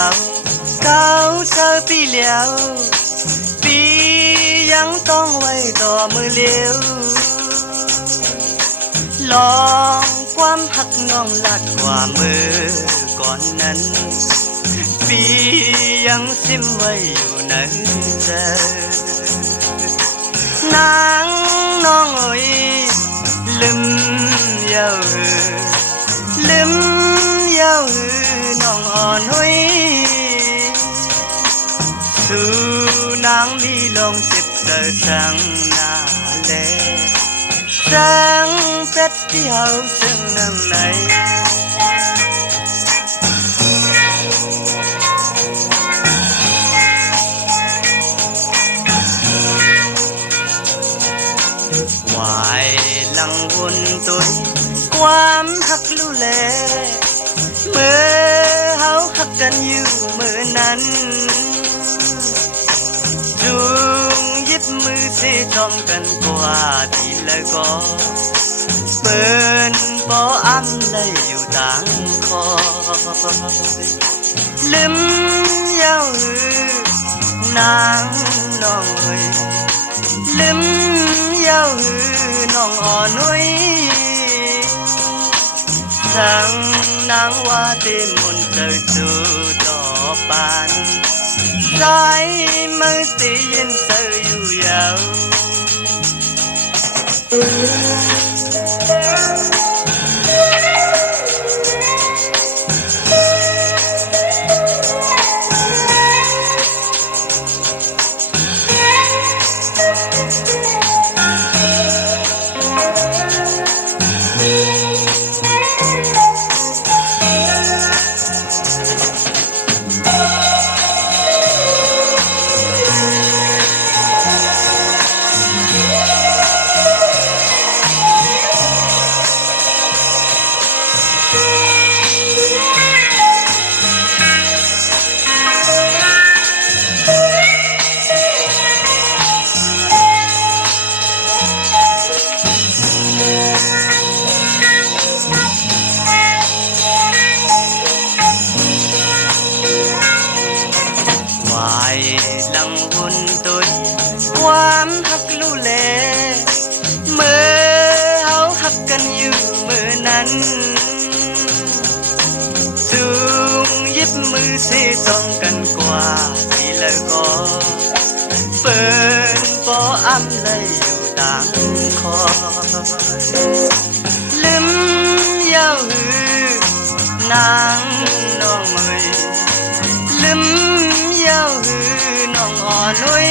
เราเก้าเธอปีแล้วปียังต้องไว้ต่อมือเลี้ยวลองความหักน้องลัดกว่ามือก่อนนั้นปียังซิมไว้อยู่ในใจนางน้องเอ้ยลืมเย้าลืมเย้าน้องอ่อนห้อยสู่นางมีลงเจ็บเธอสั่งนาเลสั่งเป็ดที่เฮาซึ่งนั่งในวายลังวนตัวความหักลู่แลเมื่อเฮาหักกันอยู่เมื่อนั้นจูงยิบมือสิทอมกันกว่าที่เลยก็เปิ้นบ่อ้ำได้อยู่ต่างคอยลืมเย้านางน้องเอ้ยลืมเย้าน้องอ่อนน้อยสั่งนางว่าเต็มมนเธอสู่ต่อปานสายมือสิยินเธออยู่ยาวลังวนตัวความหักลู่แลเมื่อเฮาหักกันอยู่เมื่อนั้นจูงยิบมือสิส่องกันกว่าที่แล้วก็เปิ้นบ่อ้ำเลยอยู่ต่างคอยลืมเย้านางน้องเอ้ยลืมเย้าน้องอ่อนน้อย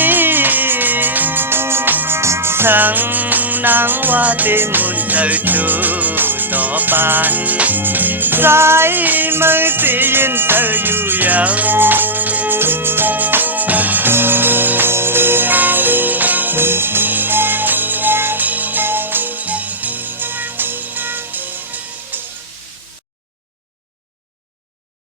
สั่งนางว่าเต็มมนเธอสู่ต่อปานสายมือสิยินเธออยู่ยาว